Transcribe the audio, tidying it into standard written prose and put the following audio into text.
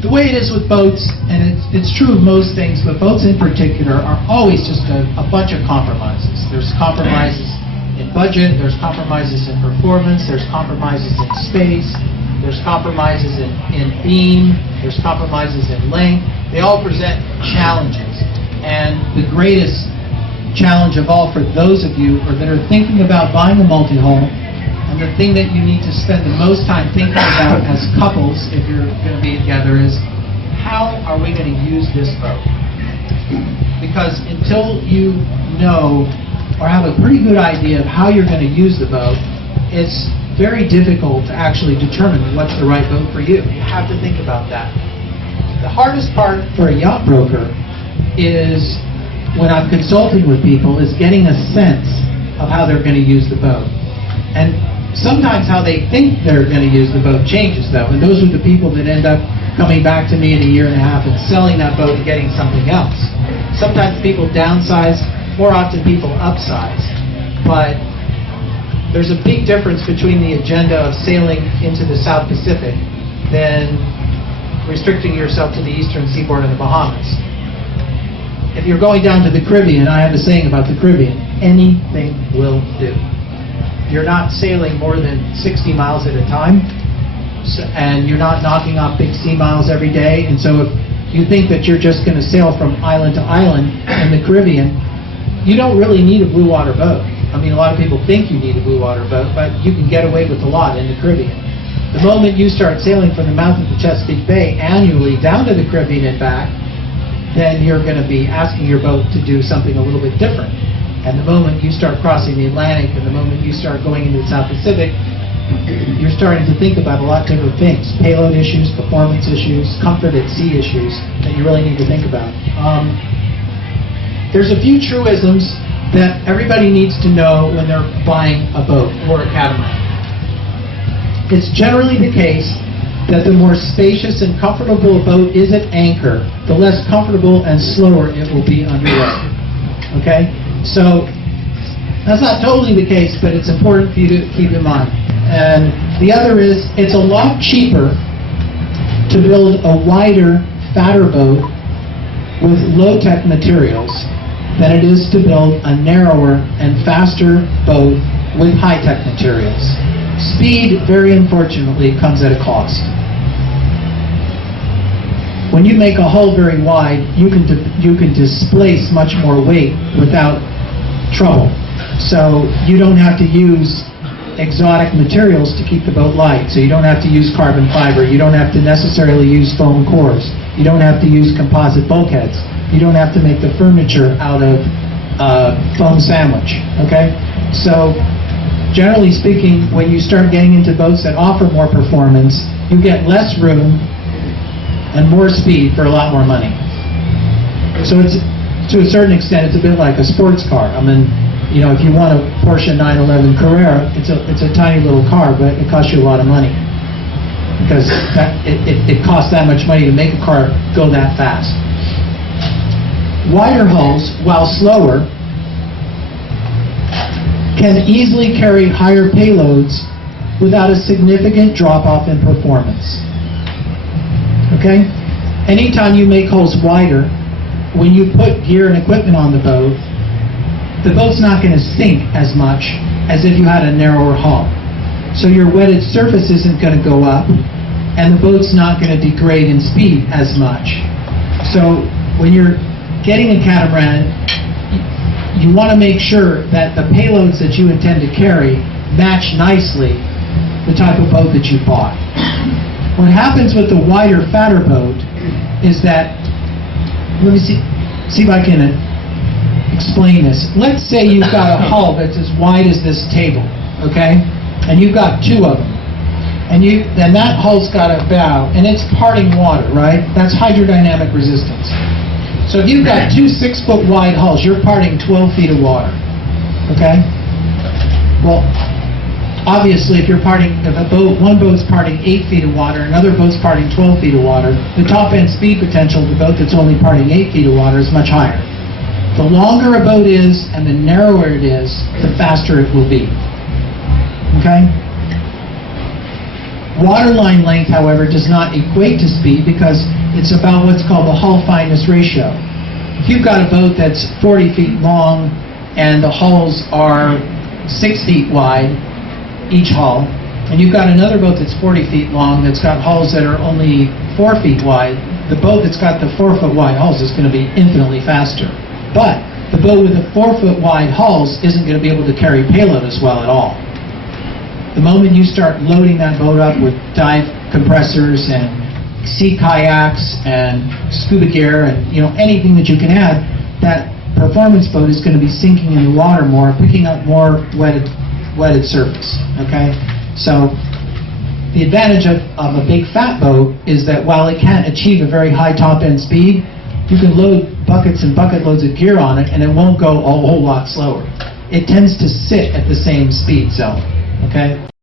The way it is with boats, and it's true of most things, but boats in particular are always just a bunch of compromises. There's compromises in budget, there's compromises in performance, there's compromises in space, there's compromises in beam, there's compromises in length. They all present challenges. And the greatest challenge of all for those of you that are thinking about buying a multi-hull, and the thing that you need to spend the most time thinking about as couples, if you're going to be together, is how are we going to use this boat? Because until you know or have a pretty good idea of how you're going to use the boat, it's very difficult to actually determine what's the right boat for you. You have to think about that. The hardest part for a yacht broker is, when I'm consulting with people, is getting a sense of how they're going to use the boat. And sometimes how they think they're going to use the boat changes, though, and those are the people that end up coming back to me in a year and a half and selling that boat and getting something else. Sometimes people downsize, more often people upsize, but there's a big difference between the agenda of sailing into the South Pacific than restricting yourself to the eastern seaboard of the Bahamas. If you're going down to the Caribbean, I have a saying about the Caribbean: anything will do. You're not sailing more than 60 miles at a time, and you're not knocking off big sea miles every day. And so if you think that you're just going to sail from island to island in the Caribbean, you don't really need a blue water boat. I mean, a lot of people think you need a blue water boat, but you can get away with a lot in the Caribbean. The moment you start sailing from the mouth of the Chesapeake Bay annually down to the Caribbean and back, then you're going to be asking your boat to do something a little bit different. And the moment you start crossing the Atlantic, and the moment you start going into the South Pacific, you're starting to think about a lot different things. Payload issues, performance issues, comfort at sea issues that you really need to think about. There's a few truisms that everybody needs to know when they're buying a boat or a catamaran. It's generally the case that the more spacious and comfortable a boat is at anchor, the less comfortable and slower it will be underway. Okay? So that's not totally the case, but it's important for you to keep in mind. And the other is, it's a lot cheaper to build a wider, fatter boat with low-tech materials than it is to build a narrower and faster boat with high-tech materials. Speed, very unfortunately, comes at a cost. When you make a hull very wide, you can displace much more weight without trouble. So you don't have to use exotic materials to keep the boat light. So you don't have to use carbon fiber. You don't have to necessarily use foam cores. You don't have to use composite bulkheads. You don't have to make the furniture out of foam sandwich. Okay? So generally speaking, when you start getting into boats that offer more performance, you get less room and more speed for a lot more money. So it's, to a certain extent, it's a bit like a sports car. I mean, you know, if you want a Porsche 911 Carrera, it's a tiny little car, but it costs you a lot of money because it costs that much money to make a car go that fast. Wider hulls, while slower, can easily carry higher payloads without a significant drop-off in performance. Okay? Anytime you make hulls wider, when you put gear and equipment on the boat's not going to sink as much as if you had a narrower hull. So your wetted surface isn't going to go up, and the boat's not going to degrade in speed as much. So when you're getting a catamaran, you want to make sure that the payloads that you intend to carry match nicely the type of boat that you bought. What happens with the wider, fatter boat is that, let me see if I can explain this. Let's say you've got a hull that's as wide as this table, okay? And you've got two of them. And that hull's got a bow, and it's parting water, right? That's hydrodynamic resistance. So if you've got two 6-foot wide hulls, you're parting 12 feet of water, okay? Well, obviously, if one boat's parting 8 feet of water, another boat's parting 12 feet of water, the top end speed potential of the boat that's only parting 8 feet of water is much higher. The longer a boat is and the narrower it is, the faster it will be. Okay? Waterline length, however, does not equate to speed because it's about what's called the hull fineness ratio. If you've got a boat that's 40 feet long and the hulls are 6 feet wide, each hull, and you've got another boat that's 40 feet long that's got hulls that are only 4 feet wide, the boat that's got the 4 foot wide hulls is going to be infinitely faster. But the boat with the 4 foot wide hulls isn't going to be able to carry payload as well at all. The moment you start loading that boat up with dive compressors and sea kayaks and scuba gear and anything that you can add, that performance boat is going to be sinking in the water more, picking up more wetted surface. Okay, so the advantage of a big fat boat is that while it can't achieve a very high top end speed, you can load buckets and bucket loads of gear on it and it won't go a whole lot slower. It tends to sit at the same speed zone. Okay.